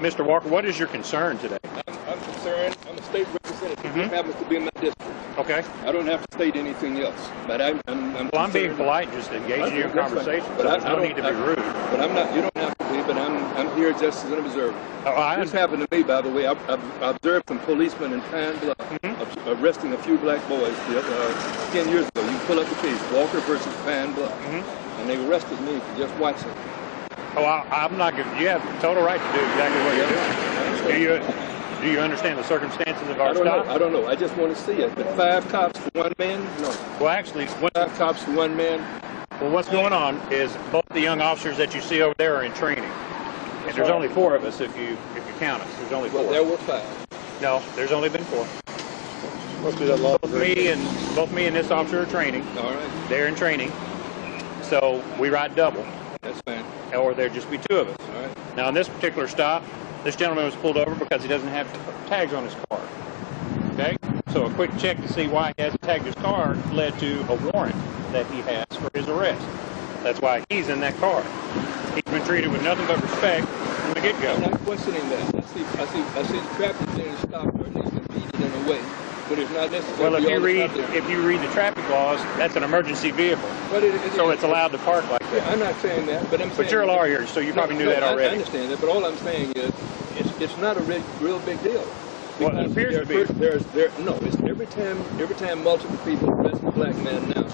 Mr. Walker, what is your concern today? I'm concerned. I'm a state representative. This happens to be in my district. Okay. I don't have to state anything else. But I'm well, I'm being polite, just engaging you in conversation. But I don't need to be rude. But I'm not. You don't have to be. But I'm here just as an observer. Oh, this happened to me, by the way. I observed some policemen in Pine Bluff arresting a few black boys 10 years ago. You pull up the case, Walker versus Pine Bluff, and they arrested me for just watching. Oh, I'm not good. You have total right to do exactly what you're doing. Do you understand the circumstances of our stop? I don't know. I just want to see it. But 5 cops for 1 man? No. Well, actually, 5 cops for 1 man. Well, what's going on is both the young officers that you see over there are in training. And there's only 4 of us if you count us. There's only 4. Well, there were 5. No, there's only been 4. Must be that law. Both me and this officer are training. All right. They're in training. So we ride double. That's fine. Or there'd just be 2 of us. All right. Now, in this particular stop, this gentleman was pulled over because he doesn't have tags on his car. Okay? So a quick check to see why he hasn't tagged his car led to a warrant that he has for his arrest. That's why he's in that car. He's been treated with nothing but respect from the get-go. I'm not questioning that. I see traffic being stopped or at least impeded in a way, but it's not necessary. Well, if you read the traffic laws, that's an emergency vehicle. So it's allowed to park like that. I'm not saying that, but I'm saying... But you're a lawyer, so you probably knew that already. I understand that, but all I'm saying is it's not a real big deal. Well, it appears to be. No, it's every time multiple people arrest a black man now,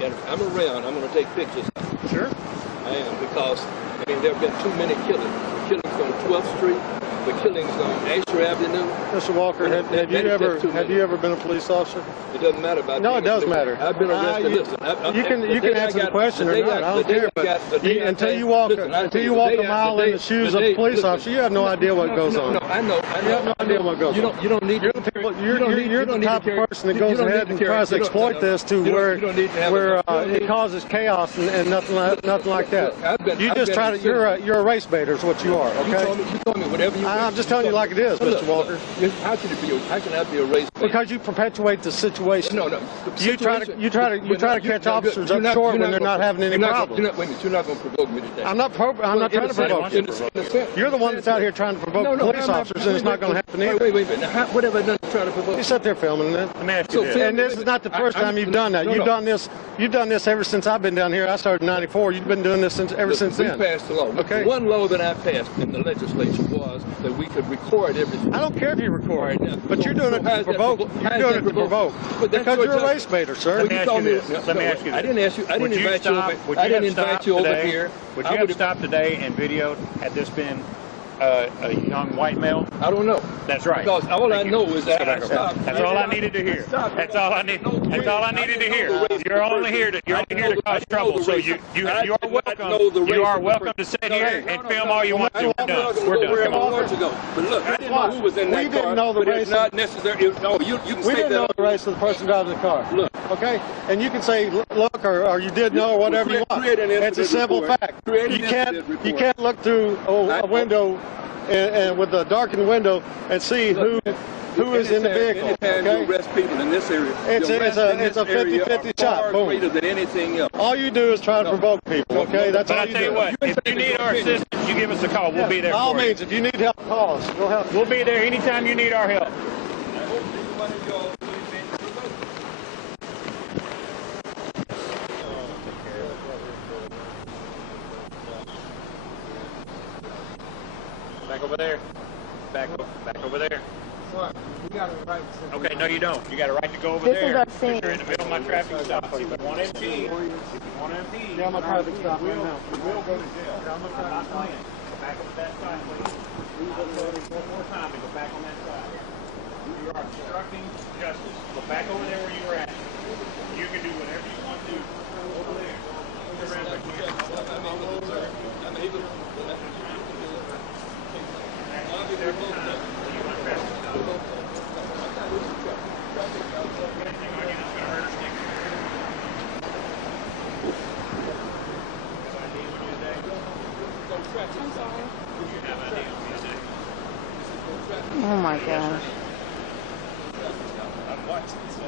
and I'm around, I'm going to take pictures. Sure. I am, because there have been too many killings. The killings on 12th Street, the killings on Asher Avenue. Mr. Walker, have you ever been a police officer? It doesn't matter about No, it does matter. I've been arrested. You can answer the question or not. I don't care. But until you walk a mile in the shoes of a police officer, you have no idea what goes on. No, I know. You have no idea what goes on. You don't need. You're the type of person that goes ahead and tries to exploit this to where it causes chaos and nothing like that. You just try to. You're a race baiter, is what you are. Okay. You told me whatever you. I'm just telling you like it is, Mr. Walker. How can I be a race baiter? Because you perpetuate the situation. No. You try to catch officers up short when they're not having any problems. Wait a minute, you're not going to provoke me today. I'm not trying to provoke you. You're the one that's out here trying to provoke police officers, and it's not going to happen either. Wait. Now, what have I done to try to provoke? You sat there filming it. Let me ask you this. And this is not the first time you've done that. You've done this ever since I've been down here. I started in '94. You've been doing this ever since then. We passed the law. Okay. One law that I passed in the legislature was that we could record everything. I don't care if you record, but you're doing it to provoke. You're doing it to provoke. Because you're a race baiter, sir. Let me ask you this. I didn't ask you. I didn't invite you over here. Would you have stopped today and videoed had this been a young white male? I don't know. That's right. Because all I know is that I stopped. That's all I needed to hear. That's all I needed to hear. You're only here to cause trouble. So you are welcome. You are welcome to sit here and film all you want to. We're done. We're done. Come on. But look, I didn't know who was in that car. We didn't know the race. It's not necessary. No, you can say that. We didn't know the race of the person driving the car. Look. Okay? And you can say, look, or you did know, or whatever you want. It's a simple fact. You can't look through a window and with a darkened window and see who is in the vehicle. Anytime you arrest people in this area, it's a 50-50 shot. Boom. Than anything else. All you do is try to provoke people. Okay, that's all you do. But I tell you what, if you need our assistance, you give us a call. We'll be there. By all for you. means, if you need help, call us. We'll help. We'll be there anytime you need our help. Back over there. Back over there. What? You got a right to... Okay, no you don't. You got a right to go over there. You're in the middle of my traffic stop. If you want to impede, Yeah, I'm a traffic stop right now. We will go to jail. I'm not playing. Go back over that side, please. One more time and go back on that side. You are obstructing justice. Go back over there where you were at. You can do whatever you want to do over there. I'm able to. Oh my gosh. I'm watching, so.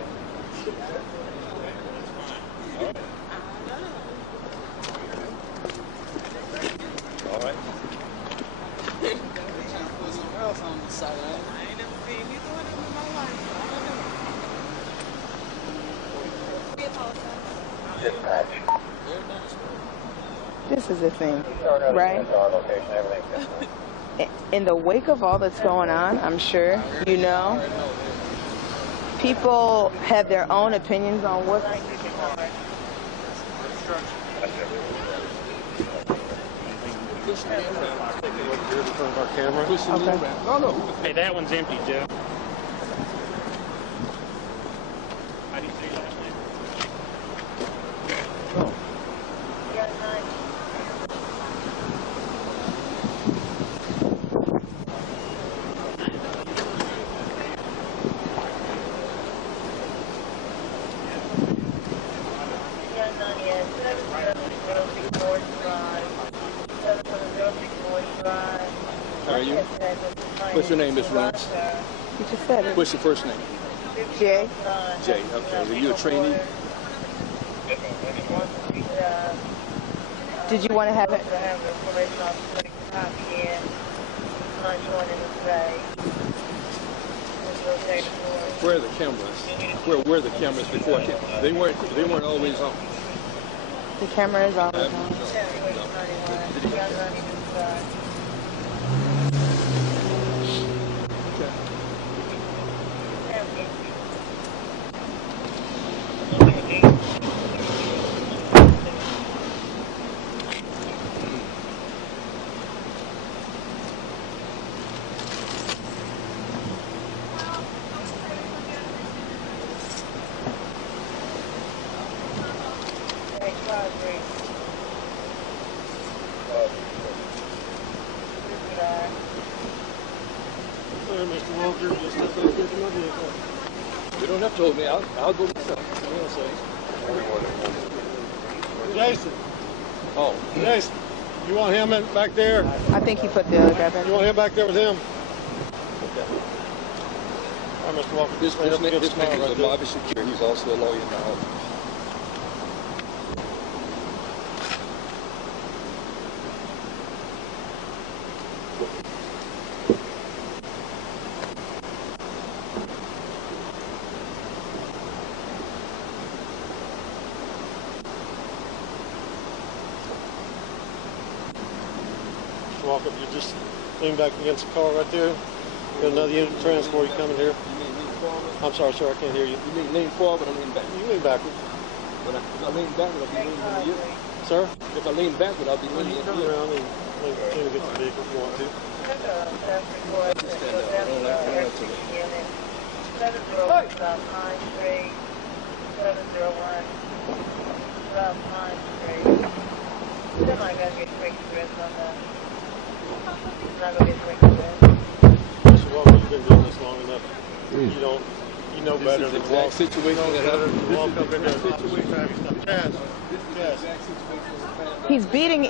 All right. This is the thing, right? In the wake of all that's going on, I'm sure, you know, people have their own opinions on what. Okay. Hey, that one's empty, Jeff. How do you say last name? How are you? What's your name, Miss Lawrence? You just said it. What's your first name? Jay. Jay. Okay. Are you a trainee? Did you want to have it? Where are the cameras? Where were the cameras before? They weren't always on. The camera is always on. Mr. Walker, just step back into my vehicle. You don't have to hold me. I'll go myself. Jason. Oh. Jason, you want him back there? I think he put the other guy back. You want him back there with him? All right, Mr. Walker. This man is Omavi Kushukuru. He's also a lawyer now. Walk up, you just lean back against the car right there. Got another unit of transport coming here. You mean lean forward? I'm sorry, sir, I can't hear you. You mean lean forward or lean back? You lean backward. When I lean backward, I'll be leaning into you. Sir? If I lean backward, I'll be leaning into Turn you. around and lean against the vehicle if you want to. Stand up. I don't like to look. 701 South Pine Street. 701 South Pine Street. Somebody gotta get quick address on that. Not gonna get quick address. Mr. Walker, you've been doing this long enough. You know better than This is the walk. exact situation that happened. Walk up into traffic stuff. Chaz. He's beating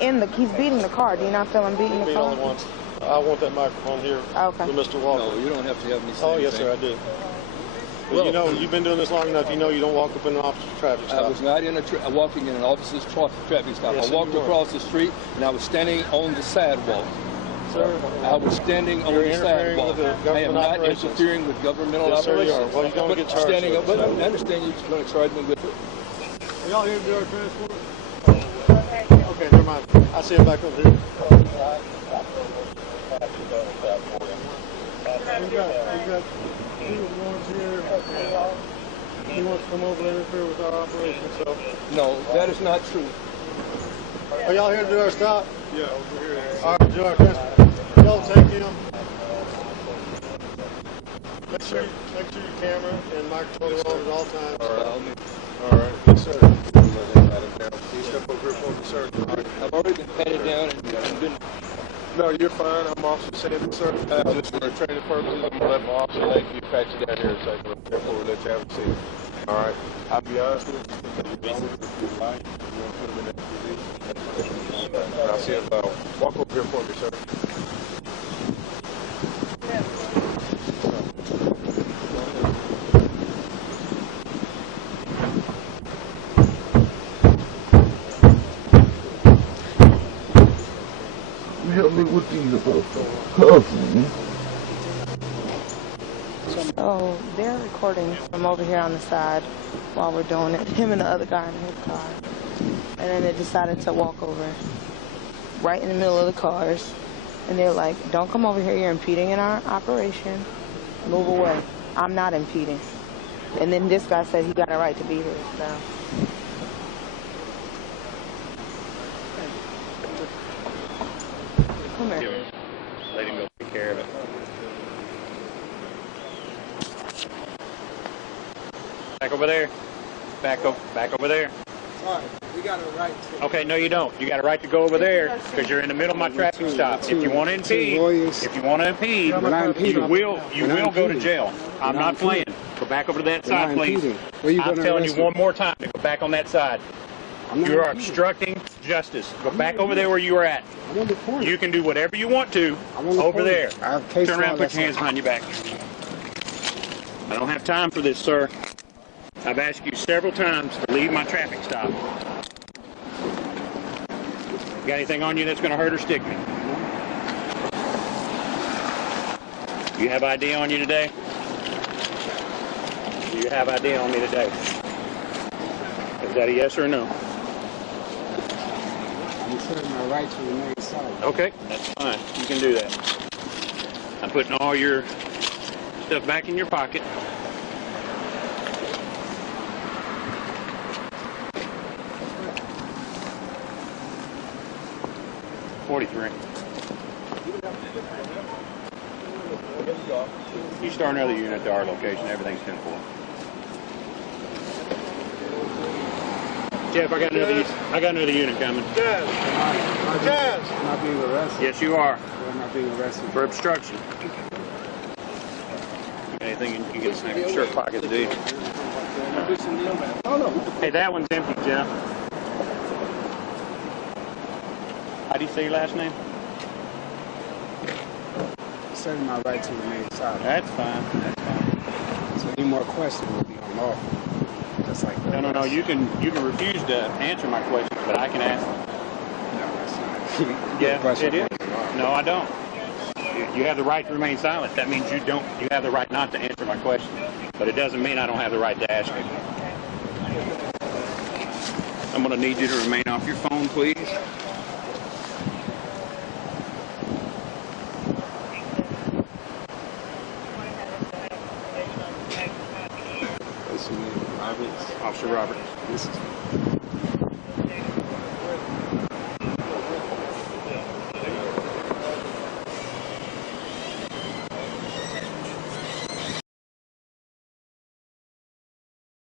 the car. Do you not feel him beating the Beat car? only once. I want that microphone here Okay. with Mr. Walker. No, you don't have to have me say Oh, yes, anything. sir, I do. Well, you know, you've been doing this long enough. You know you don't walk up in an officer's traffic I stop. was not walking in an officer's traffic stop. Yes, I sir, walked you were. across the street and I was standing on the sidewalk. Sir, I was standing on you're the interfering sidewalk. with the I am government not operations. interfering with governmental Yes, sir, you operations. are. Well, you're gonna get charged Standing with up, it, but so. I understand you're going to charge me with it. Are y'all here to do our transport? Okay, never mind. I see him back over here. We got two ones here. He wants to come over and interfere with our operation, so. No, that is not true. Are y'all here to do our stop? Yeah, over here. All right, do our transport. Y'all take him. Make sure your camera and microphone are on at all times. All right. Yes, sir. Please step over here for me, sir. I've already been patted down and been. No, you're fine. I'm Officer Sept, sir. Just for training purposes, I'm going to let my officer let you pat you down here in a second. Therefore, we'll let you have a seat. All right. I'll be honest with you. Because you're right. You want to put him in that position. And I'll see him. Walk over here for me, sir. Help me with these cousins. So they're recording from over here on the side while we're doing it. Him and the other guy in his car. And then they decided to walk over right in the middle of the cars. And they're like, don't come over here. You're impeding in our operation. Move away. I'm not impeding. And then this guy said he got a right to be here. So. Come here. Let him go take care of it. Back over there. Back over there. Sorry, we got a right to. Okay, no you don't. You got a right to go over there because you're in the middle of my traffic stop. If you want to impede, you will go to jail. I'm not playing. Go back over to that side, please. I'm telling you one more time to go back on that side. You are obstructing justice. Go back over there where you were at. You can do whatever you want to over there. Turn around and put your hands behind your back. I don't have time for this, sir. I've asked you several times to leave my traffic stop. Got anything on you that's going to hurt or stick me? You have ID on you today? Do you have ID on me today? Is that a yes or a no? I'm saying my right to remain silent. Okay, that's fine. You can do that. I'm putting all your stuff back in your pocket. $43. You start another unit to our location. Everything's 10-4. Jeff, I got another unit coming. Jazz! I'm not being arrested. Yes, you are. I'm not being arrested. For obstruction. Anything you can snap your shirt pockets, dude. Hey, that one's empty, Jeff. How do you say your last name? Asserting my right to remain silent. That's fine. That's fine. So any more questions will be unlawful. Just like that. No. You can refuse to answer my questions, but I can ask them. No, that's not. Yeah, it is. No, I don't. You have the right to remain silent. That means you have the right not to answer my question. But it doesn't mean I don't have the right to ask you. I'm going to need you to remain off your phone, please. What's your name? Roberts? Officer Roberts. This is